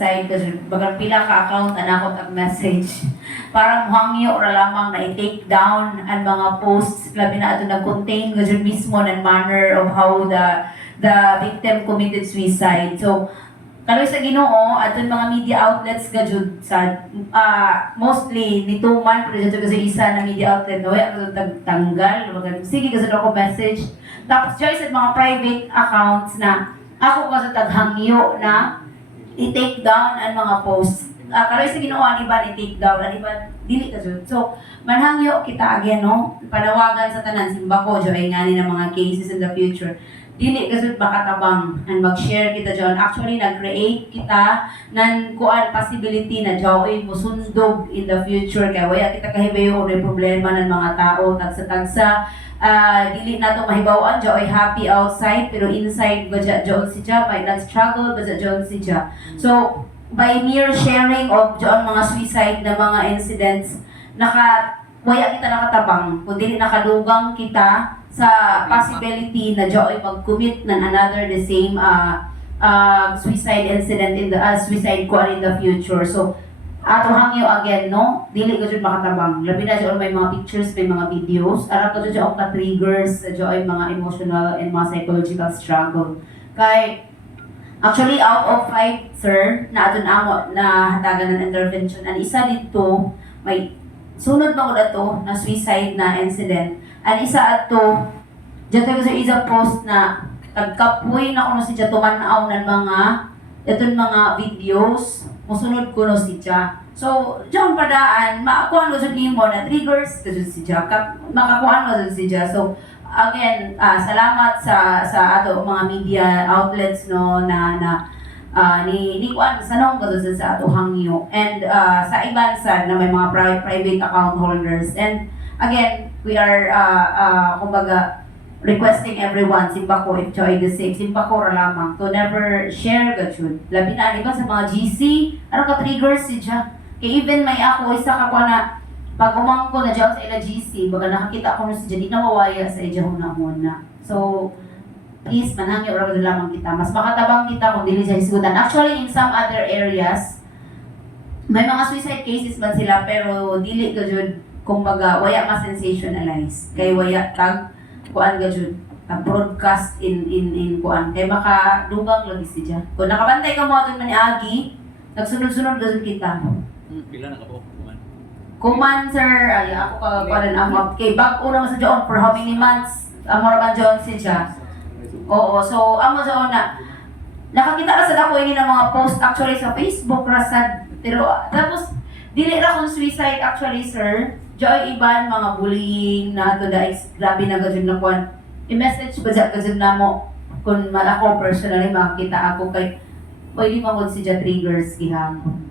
side bagang pila ka account anakot ang message. Parang hangyo ra lamang na i-take down ang mga posts labi na ato nag-contain kasi mismo ng manner of how the the victim committed suicide. So kaloy sa Ginoo aton mga media outlets gajud sa ah, mostly nituman pero dito kasi isa na media outlet wala ko tag tanggal bagan sige kasi ako message tapos dyan sa mga private accounts na ako kasi taghangyo na i-take down ang mga posts. Uh, karoy sa ginawa ni Iban, i-take down, ang iba, dili ka jud. So, manhangyo kita again, no? Panawagan sa tanan, simba ko, jo, ay ngani ng mga cases in the future. Dili ka jud makatabang and mag-share kita dyan. Actually, nag-create kita ng kuan possibility na joy mo sundog in the future. Kaya waya kita kahibayo may problema ng mga tao, tagsa-tagsa. Ah, dili na to mahibawan jo ay happy outside pero inside ba dyan si siya may nag-struggle ba dyan si siya so by mere sharing of dyan mga suicide na mga incidents naka waya kita nakatabang kung dili nakadugang kita sa possibility na ay mag-commit ng another the same uh, uh, suicide incident in the uh, suicide ko in the future. So ato hangyo again no? Dili ko jud makatabang. Labi na jud may mga pictures may mga videos. Ara ko jud ka triggers jud ay mga emotional and mga psychological struggle. Kay actually out of five sir na aton amo na hatagan ng intervention. Ang isa dito may sunod ba ko dato na suicide na incident ang isa ato dito ko sa isa post na tagkapoy na kuno si Jatuman ng mga itong mga videos musunod ko no si Cha. So, diyan padaan, makakuha mo sa mo na triggers kasi si Cha. Kap- Makakuha mo sa si Cha. So, again, ah, salamat sa sa ato mga media outlets no na na ah, ni ni kuan sa nong ko sa sa ato hangyo and ah, sa iban sa na may mga pri- private account holders and again we are uh, uh, kumbaga requesting everyone, simba ko, if joy the safe, simba ko ra lamang, to never share gachud. Labi na, di ba, sa mga GC, ano ka triggers si Ja? Kaya even may ako, isa ka kwa na, pag umang ko na dyan sa ila GC, baga nakakita ko na si Ja, di nawawaya sa ija huna-huna. So, please, manangyo ra gud lamang kita. Mas makatabang kita kung dili siya hisgutan. Actually, in some other areas, may mga suicide cases man sila, pero dili gajud, kumbaga, waya ma-sensationalize. Kay waya tag, kuan gajud ang broadcast in in in kuan kay maka dugang lagi siya kung nakabantay ka mo aton man ni Agi nagsunod-sunod gajud kita Hmm, pila na ka po? Kuman. sir ay ako ka kuan ang kay bag una sa John for how many months amo ra man John siya oo so amo sa una nakakita ra sa dako ini ng mga post actually sa Facebook ra sad. Pero tapos dili ra kung suicide actually sir. Joy iban mga bullying na to da grabe na gajud na kuan i-message ba sa gajud na mo? Kung ako personally makita ako kay pwede mo si triggers gihapon